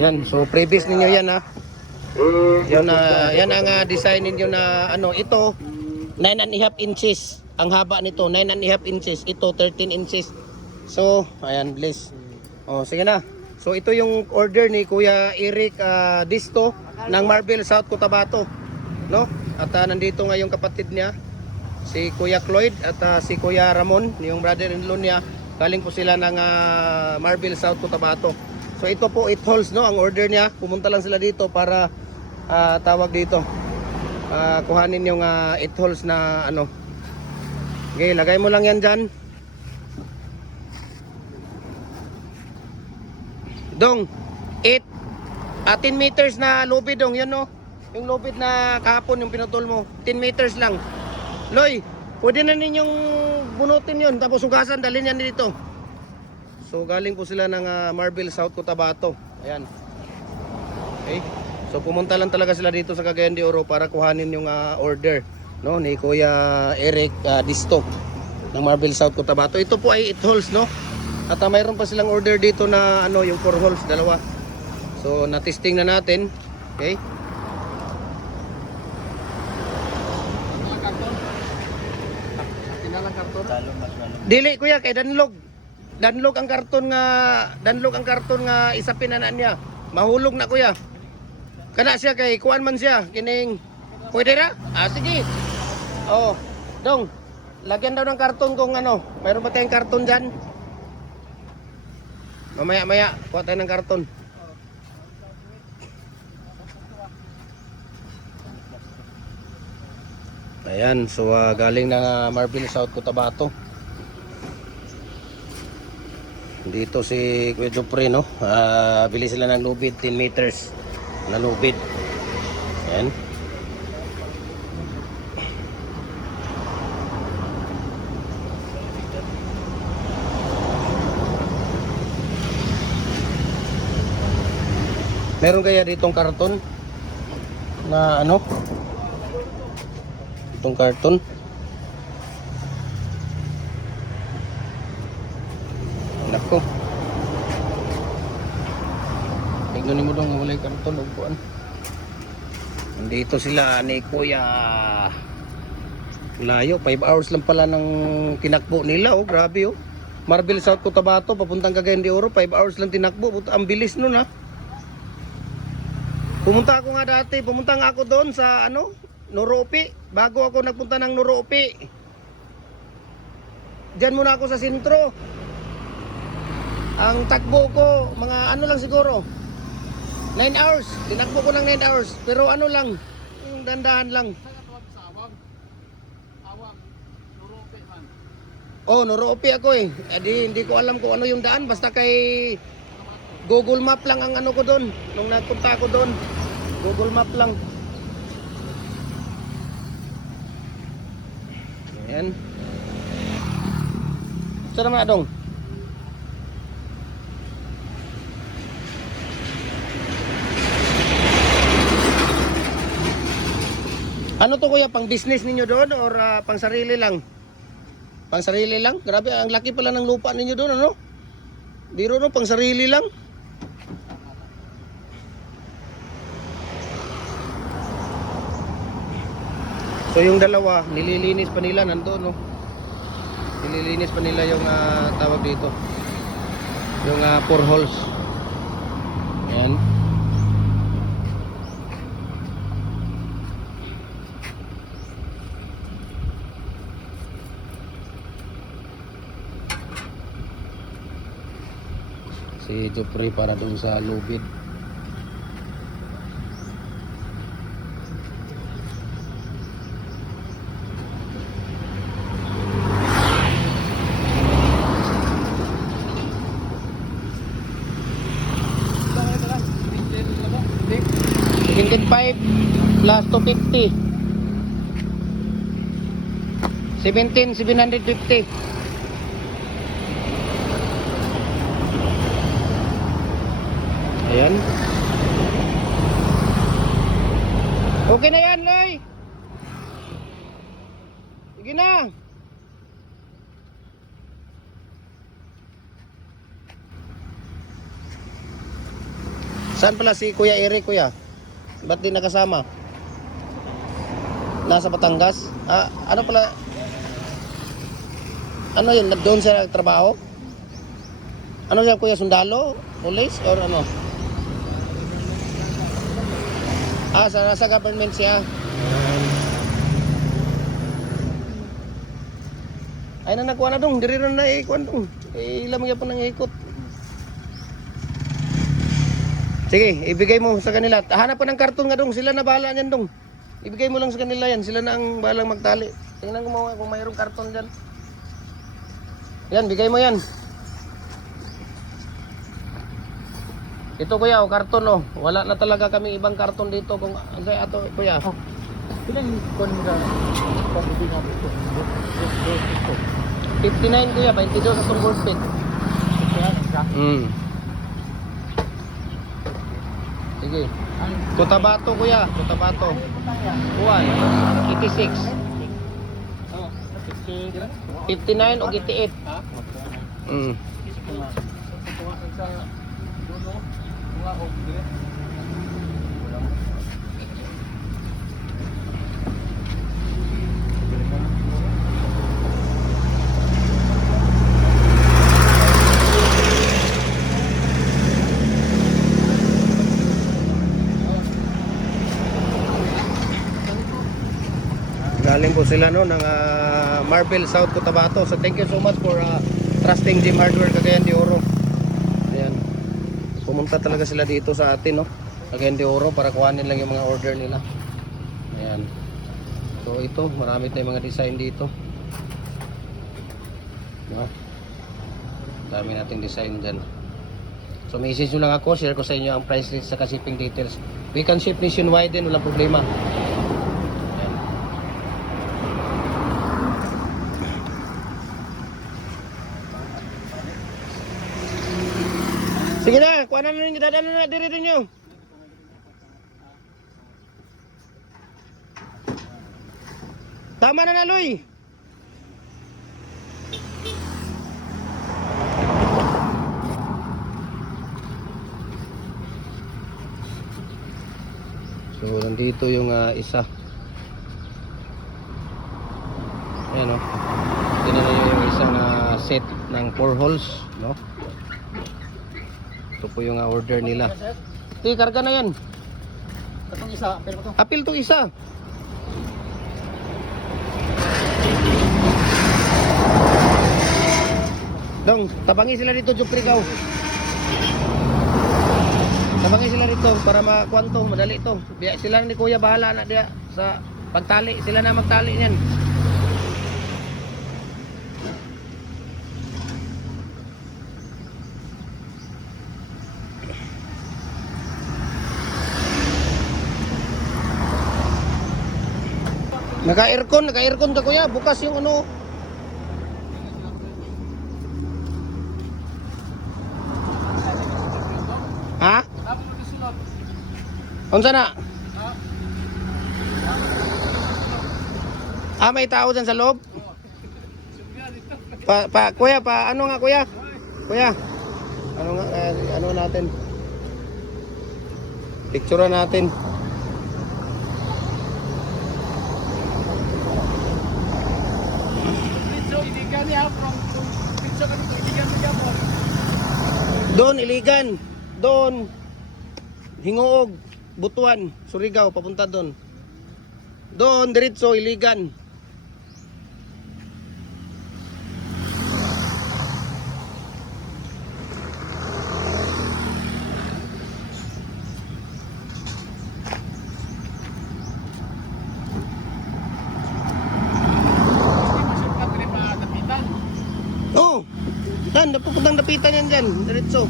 Yan, so previous ninyo yan ha. Yan ang design ninyo na ano, ito 9.5 inches. Ang haba nito 9.5 inches, ito 13 inches. So, ayan, please. Oh, sige na. So ito yung order ni Kuya Eric Disto ng Marble South Cotabato, no? At nandito nga yung kapatid niya, si Kuya Cloyd at si Kuya Ramon, yung brother-in-law niya. Galing po sila ng Marble South Cotabato. So ito po 8 holes, no, ang order niya. Pumunta lang sila dito para tawag dito. Kuhanin yung 8 holes na ano. Okay, lagay mo lang yan diyan. Dong, 10 meters na lubid dong, yun no. Yung lubid na kahapon yung pinutol mo, 10 meters lang. Loy, pwede na ninyong bunutin yun, tapos hugasan, dalhin yan dito. So galing po sila ng Marble South Cotabato. Ayan. Okay. So pumunta lang talaga sila dito sa Cagayan de Oro para kuhanin yung order, no, ni Kuya Eric Disto ng Marble South Cotabato. Ito po ay 8 holes, no. At mayroon pa silang order dito na ano, yung 4 holes, dalawa. So na-testing na natin. Okay? Dili kuya kay danlog. Danlog ang karton nga isapin na niya. Mahulog na kuya. Kana siya kay kuan man siya kining pwede ra? Sige. Oh, dong. Lagyan daw ng karton kung ano. Mayroon ba tayong karton diyan? Mamaya, kuha tayo ng karton. Ayan, so galing na Marble South Cotabato. Dito si Kuya Jopre, no? Bili sila ng lubid, 10 meters na lubid. Ayan. Meron kaya ditong karton na ano? Itong karton. Nako. Tignan mo dong wala yung karton o kuan. Nandito sila ni Kuya. Layo, 5 hours lang pala ng tinakbo nila, oh, grabe oh. Marble South Cotabato papuntang Cagayan de Oro, 5 hours lang tinakbo. Ang bilis nun ha. Pumunta nga ako doon sa ano, Noropi, bago ako nagpunta ng Noropi. Diyan muna ako sa sentro. Ang takbo ko, mga ano lang siguro, 9 hours, tinakbo ko ng 9 hours, pero ano lang, yung dandahan lang. Oh, Noropi ako eh. Hindi ko alam kung ano yung daan, basta kay Google Map lang ang ano ko doon. Nung nagpunta ako doon, Google Map lang. Ayan. Saan naman adong? Ano to kuya, pang business ninyo doon or pang sarili lang? Pang sarili lang? Grabe, ang laki pala ng lupa ninyo doon, ano? Biro no, pang sarili lang. So yung dalawa, nililinis pa nila nandoon, no? Nililinis pa nila yung tawag dito. Yung 4 holes. Ayan. Si Jopre para doon sa lubid. Tingin 5 plus 250. 17,750. Ayan. Okay na yan, Loy. Sige na. Saan pala si Kuya Eric, kuya? Ba't di nakasama? Nasa Batangas? Ah, ano pala? Ano yun? Doon siya nagtrabaho? Ano siya, kuya? Sundalo? Police? Or ano? Ah, nasa government siya. Ay na nakuha na dong. Diri na ikuan dong. Ilam nga po nang ikot. Sige, ibigay mo sa kanila. Hanap po ng karton nga dong. Sila na bahala niyan dong. Ibigay mo lang sa kanila yan. Sila na ang bahalang magtali. Tingnan ko mo kung mayroong karton dyan. Yan, bigay mo yan. Ito kuya, karton oh. Wala na talaga kami ibang karton dito. Kung ato kuya. Oh. Ilang kon nga pagbuti nga dito. 59 kuya, 22 sa Tunggol Speed. Sige. Cotabato kuya, Cotabato. Kuwan, 86. 59 o 88. Galing po sila no ng Marble South Cotabato. So thank you so much for trusting Jim Hardware Cagayan de Oro. Ayan. Pumunta talaga sila dito sa atin no. Cagayan de Oro para kuhanin lang yung mga order nila. Ayan. So ito, marami tayong mga design dito. No? Dami nating design dyan. So message nyo lang ako, share ko sa inyo ang price list sa shipping details. We can ship nationwide din, walang problema. Sige na, kuha na ninyo, dadaan na diri ninyo. Tama na na, Loy. So, nandito yung isa. Ayan o. Tignan nyo yung isang set ng 4 holes, no? Ito po yung order nila. Sige, karga na yan. Itong isa, pero ito. Apil to isa. Dong, tabangi sila dito, Juprigaw. Tabangi sila dito para makwanto, madali to. Sila ni Kuya bahala na dia sa pagtali. Sila na magtali niyan. Naka-aircon ka kuya, bukas yung ano. Ha? Unsa na? May tao dyan sa loob? Kuya, ano nga kuya? Kuya, ano nga, ano natin? Picture natin. Doon, Iligan. Doon, Hingoog, Butuan, Surigao, papunta doon. Doon, diretso, Iligan. Oh, yan, napupuntang dapitan yan dyan, diretso.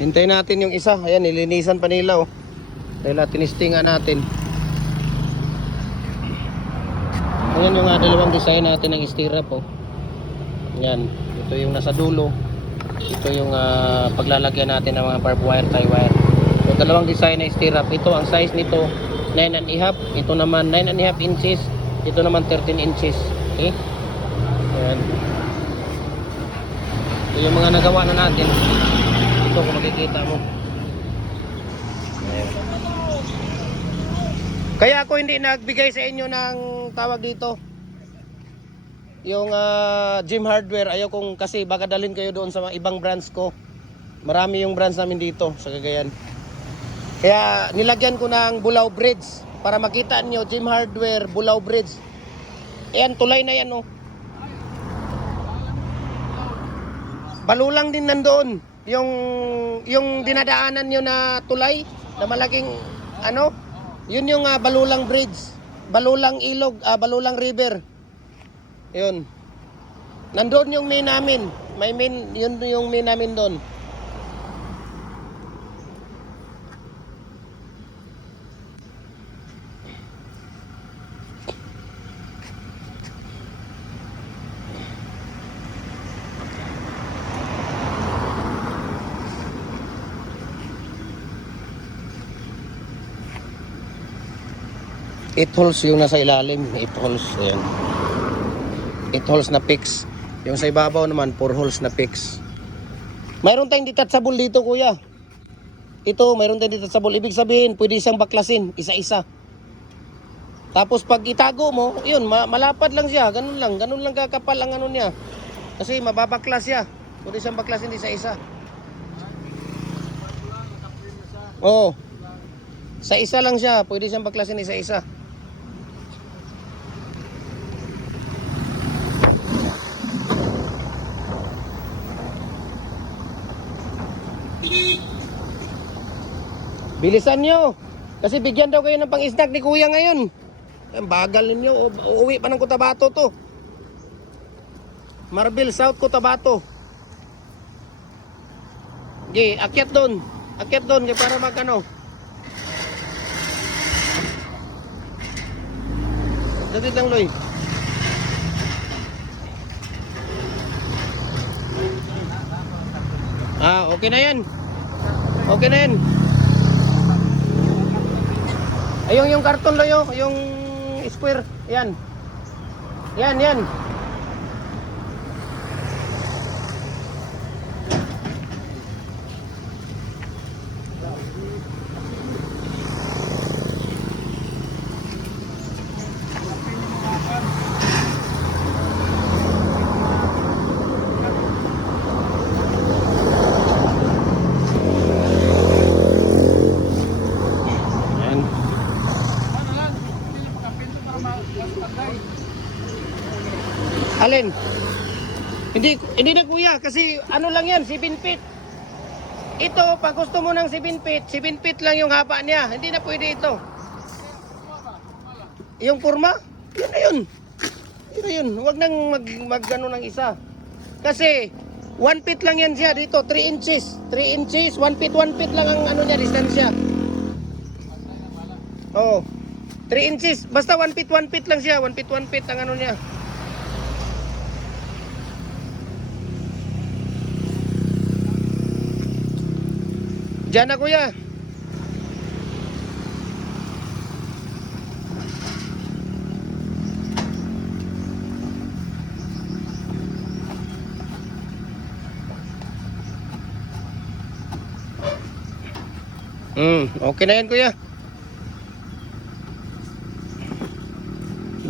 Hintayin natin yung isa. Ayan, nilinisan pa nila oh. Dahil tinistingan natin. Ayan yung dalawang design natin ng stirrup oh. Yan. Ito yung nasa dulo. Ito yung paglalagyan natin ng mga barbed wire, tie wire. So dalawang design na stirrup. Ito ang size nito 9.5. Ito naman 9.5 inches. Ito naman 13 inches. Okay? Ayan. Ito yung mga nagawa na natin. Ito kung makikita mo. Ayan. Kaya ako hindi nagbigay sa inyo ng tawag dito. Yung gym hardware, ayaw kong kasi baka dalhin kayo doon sa mga ibang brands ko. Marami yung brands namin dito sa Cagayan. Kaya nilagyan ko ng Bulao Bridge para makita nyo, gym hardware, Bulao Bridge. Ayan, tulay na yan oh. Balulang din nandoon. Yung dinadaanan nyo na tulay, na malaking ano, yun yung Balulang Bridge. Balulang Ilog, Balulang River. Yun. Nandoon yung main namin. May main, yun yung main namin doon. Eight holes yung nasa ilalim. 8 holes. Ayan. 8 holes na fix. Yung sa ibabaw naman 4 holes na fix. Mayroon tayong detachable dito kuya. Ito mayroon tayong detachable. Ibig sabihin pwede siyang baklasin isa-isa. Tapos pag itago mo, yun malapad lang siya. Ganun lang kakapal ang ano niya. Kasi mababaklas siya. Pwede siyang baklasin isa-isa. Oo. Sa isa lang siya. Pwede siyang baklasin isa-isa. Bilisan nyo. Kasi bigyan daw kayo ng pang-snack ni kuya ngayon. Ang bagal ninyo. Uuwi pa ng Cotabato to. Marbil South, Cotabato. Okay, akyat doon. Akyat doon para magano. Dati lang Loy. Okay na yan. Okay na yan. Ayun yung karton Loyo, yung square. Yan. Yan. Alin? Hindi na kuya kasi ano lang yan, 7 feet. Ito, pag gusto mo ng 7 feet, 7 feet lang yung haba niya. Hindi na pwede ito. Yung kurma? Yun na yun. Yun na yun. Huwag nang mag-ano ng isa. Kasi 1 feet lang yan siya dito, 3 inches. 3 inches, 1 feet lang ang ano niya, distansya. Oo. 3 inches. Basta 1 feet lang siya. 1 feet ang ano niya. Diyan na kuya. Okay na yan kuya.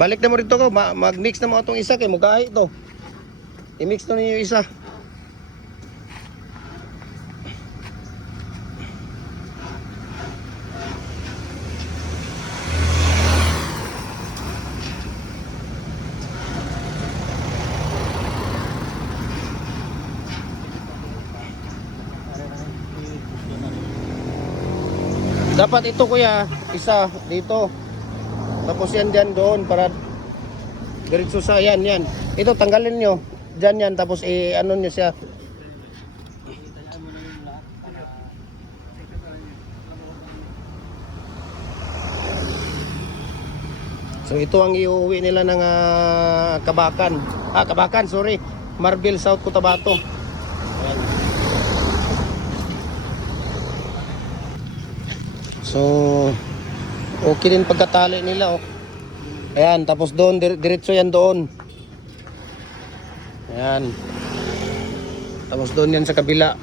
Balik na mo rito ko. Mag-mix na mo itong isa kay mugahi ito. I-mix to ninyo isa. Dapat ito kuya, isa dito. Tapos yan dyan doon para diretso sa yan. Ito tanggalin nyo. Dyan yan tapos ano nyo siya. So ito ang iuwi nila ng Kabakan. Kabakan, sorry. Marbil, South Cotabato. Ayan. So, okay din pagkatali nila, oh. Ayan, tapos doon, diretso yan doon. Ayan. Tapos doon yan sa kabila.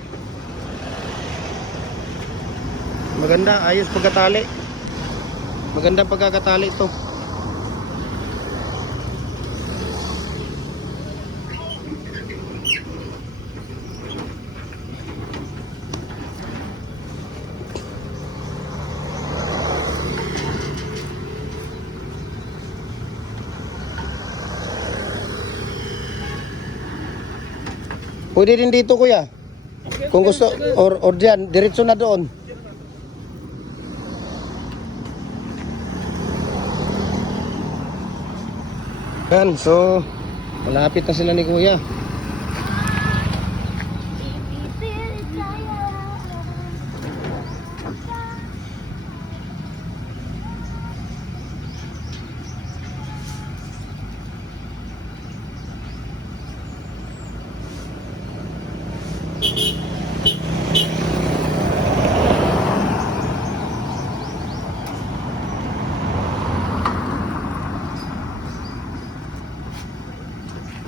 Maganda, ayos pagkatali. Magandang pagkakatali ito. Pwede din dito, kuya. Kung gusto, or dyan, diretso na doon. Yan, so, malapit na sila ni kuya.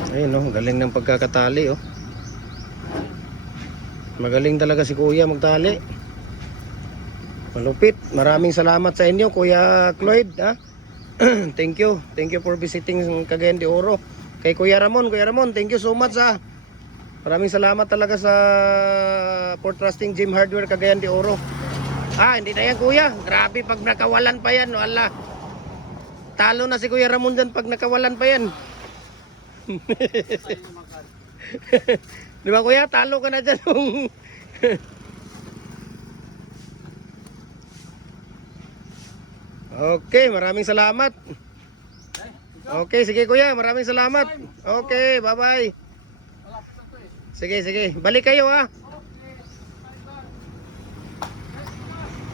Ayun, oh, galing ng pagkakatali, oh. Magaling talaga si kuya magtali. Malupit. Maraming salamat sa inyo, Kuya Cloyd, ha? Thank you. Thank you for visiting Cagayan de Oro. Kay Kuya Ramon, thank you so much, ha. Maraming salamat talaga sa Port Trusting Gym Hardware Cagayan de Oro. Hindi na yan, kuya. Grabe pag nakawalan pa yan, wala. Talo na si Kuya Ramon dyan pag nakawalan pa yan. Di ba, kuya? Talo ka na dyan. Okay, maraming salamat. Okay, sige kuya, maraming salamat. Okay, bye-bye. Sige, sige. Balik kayo, ha.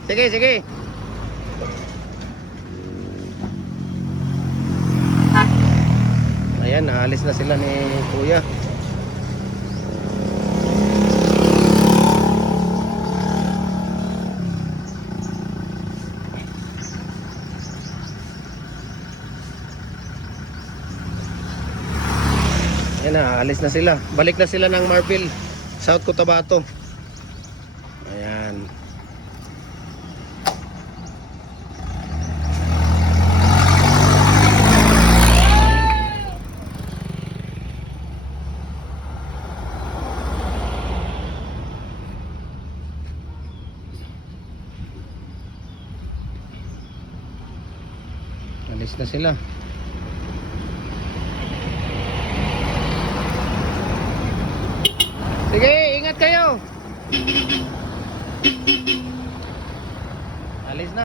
Sige, sige. Ayan, naalis na sila ni kuya. Ayan na, alis na sila. Balik na sila ng Marbil, South Cotabato. Ayan. Alis na sila. Sige!